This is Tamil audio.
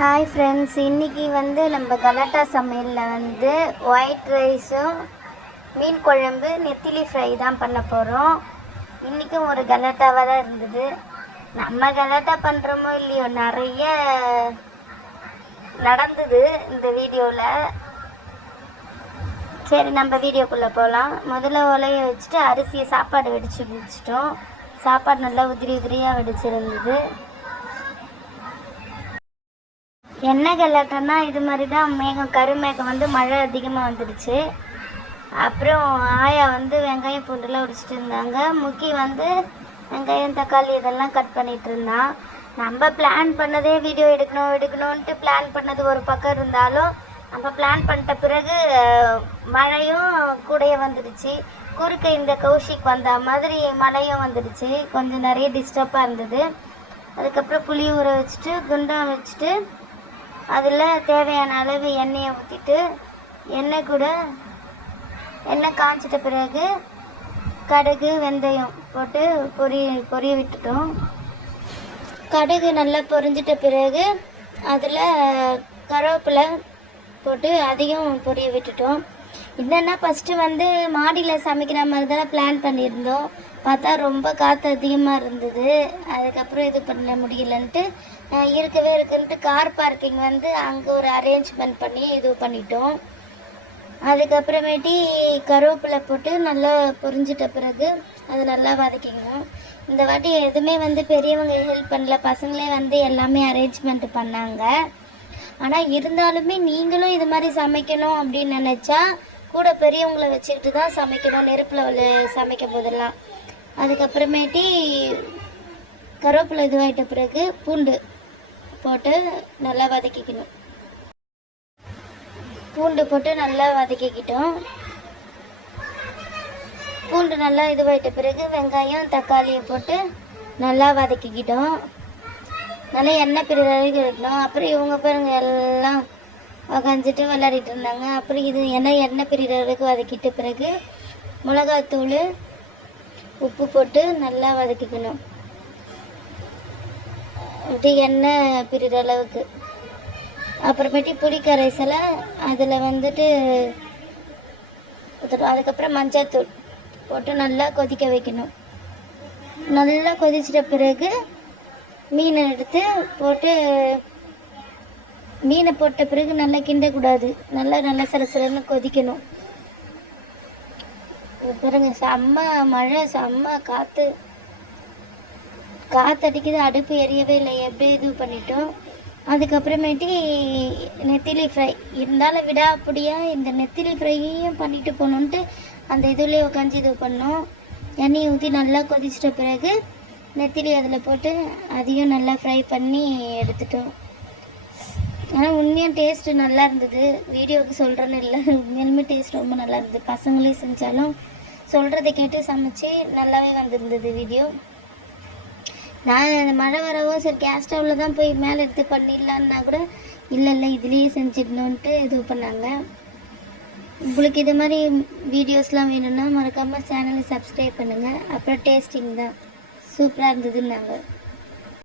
ஹாய் ஃப்ரெண்ட்ஸ் இன்றைக்கி வந்து நம்ம கலாட்டா சமையலில் வந்து ஒயிட் ரைஸும் மீன் குழம்பு நெத்திலி ஃப்ரை தான் பண்ண போகிறோம் இன்றைக்கும் ஒரு கலாட்டாவாக தான் இருந்தது. நம்ம கலாட்டா பண்ணுறோமோ இல்லையோ நிறைய நடந்தது இந்த வீடியோவில் சரி நம்ம வீடியோக்குள்ளே போகலாம் முதல்ல உலைய வச்சுட்டு அரிசியை சாப்பாடு வெடிச்சு வச்சுட்டோம் சாப்பாடு நல்லா உதிரி உதிரியாக வெடிச்சிருந்தது. என்ன கல்லாட்டம்னா இது மாதிரி தான் மேகம் கருமேகம் வந்து மழை அதிகமாக வந்துடுச்சு. அப்புறம் ஆயா வந்து வெங்காயம் பூண்டுலாம் உடிச்சிட்டு இருந்தாங்க. முக்கி வந்து வெங்காயம் தக்காளி இதெல்லாம் கட் பண்ணிகிட்டு இருந்தான். நம்ம பிளான் பண்ணதே வீடியோ எடுக்கணும் எடுக்கணும்ன்ட்டு பிளான் பண்ணது ஒரு பக்கம் இருந்தாலும் நம்ம பிளான் பண்ணிட்ட பிறகு மழையும் கூடைய வந்துடுச்சு. குறுக்க இந்த கௌஷிக் வந்த மாதிரி மழையும் வந்துடுச்சு. கொஞ்சம் நிறைய டிஸ்டர்பாக இருந்தது. அதுக்கப்புறம் புளி ஊற வச்சுட்டு குண்டம் வச்சுட்டு அதில் தேவையான அளவு எண்ணெயை ஊற்றிட்டு எண்ணெய் கூட எண்ணெய் காய்ச்சிட்ட பிறகு கடுகு வெந்தயம் போட்டு பொரி பொரிய விட்டுட்டோம். கடுகு நல்லா பொரிஞ்சிட்ட பிறகு அதில் கருவேப்பிலை போட்டு அதையும் பொரிய விட்டுட்டோம். என்னென்னா ஃபஸ்ட்டு வந்து மாடியில் சமைக்கிற மாதிரி தான் பிளான் பண்ணியிருந்தோம். பார்த்தா ரொம்ப காற்று அதிகமாக இருந்தது. அதுக்கப்புறம் இது பண்ண முடியலன்ட்டு இருக்கவே இருக்குன்ட்டு கார் பார்க்கிங் வந்து அங்கே ஒரு அரேஞ்ச்மெண்ட் பண்ணி இது பண்ணிட்டோம். அதுக்கப்புறமேட்டி கருவேப்பிலை போட்டு நல்லா பொரிஞ்சிட்ட பிறகு அது நல்லா வதக்கிக்கணும் இந்த வாட்டி எதுவுமே வந்து பெரியவங்க ஹெல்ப் பண்ணல. பசங்களே வந்து எல்லாமே அரேஞ்ச்மெண்ட் பண்ணாங்க. ஆனால் இருந்தாலுமே நீங்களும் இது மாதிரி சமைக்கணும் அப்படின்னு நினச்சா கூட பெரியவங்கள வச்சுக்கிட்டு தான் சமைக்கணும் நெருப்பில் சமைக்கும் போதெல்லாம். அதுக்கப்புறமேட்டி கருவேப்பிலை இதுவாகிட்ட பிறகு பூண்டு போட்டு நல்லா வதக்கிக்கணும். பூண்டு போட்டு நல்லா வதக்கிக்கிட்டோம். பூண்டு நல்லா இதுவாகிட்ட பிறகு வெங்காயம் தக்காளியை போட்டு நல்லா வதக்கிக்கிட்டோம். நல்லா எண்ணெய் பிரிவு வரைக்கும் இருக்கணும் அப்புறம் இவங்க பாருங்க எல்லாம் உக்காந்துட்டு விளையாடிட்டு இருந்தாங்க அப்புறம் இது எண்ணெய் எண்ணெய் பிரிகிற வரைக்கும் வதக்கிட்ட பிறகு மிளகாத்தூள் உப்பு போட்டு நல்லா வதக்கிக்கணும். அப்படி எண்ணெய் பிரிகிற அளவுக்கு. அப்புறமேட்டு புளி கரைசலை அதில் வந்துட்டு அதுக்கப்புறம் மஞ்சள்தூள் போட்டு நல்லா கொதிக்க வைக்கணும். நல்லா கொதிச்சிட்ட பிறகு மீனை எடுத்து போட்டு மீனை போட்ட பிறகு நல்லா கிண்டக்கூடாது. நல்லா நல்லா சரசரன்னு கொதிக்கணும். பிறகு பாருங்க செம்ம மழை செம்ம காற்று காற்றடிக்குது அடுப்பு எரியவே இல்லை. எப்படி இது பண்ணிட்டோம். அதுக்கப்புறமேட்டி நெத்திலி ஃப்ரை. இருந்தாலும் விடாப்படியா இந்த நெத்திலி ஃப்ரையையும் பண்ணிட்டு போகணுன்ட்டு அந்த இதுலேயே உட்காந்து இது பண்ணோம். எண்ணெயை ஊற்றி நல்லா கொதிச்சிட்ட பிறகு நெத்திலி அதில் போட்டு அதையும் நல்லா ஃப்ரை பண்ணி எடுத்துட்டோம். ஆனால் உண்மையாக டேஸ்ட்டு நல்லா இருந்தது. வீடியோவுக்கு சொல்கிறேன்னு இல்லை. உண்மையாலுமே டேஸ்ட் ரொம்ப நல்லா இருந்தது. பசங்களே செஞ்சாலும் சொல்கிறத கேட்டு சமைச்சு நல்லாவே வந்திருந்தது வீடியோ நான் அந்த மழை வரவோ சரி கேஸ் ஸ்டவ்வில் தான் போய் மேலே எடுத்து பண்ணிடலான்னா கூட இல்லை இல்லை இதுலேயே செஞ்சிடணுன்ட்டு இது பண்ணாங்க. உங்களுக்கு இது மாதிரி வீடியோஸ்லாம் வேணும்னா மறக்காமல் சேனலை சப்ஸ்கிரைப் பண்ணுங்கள் அப்புறம் டேஸ்டிங் தான். சூப்பராக இருந்ததுன்னாங்க.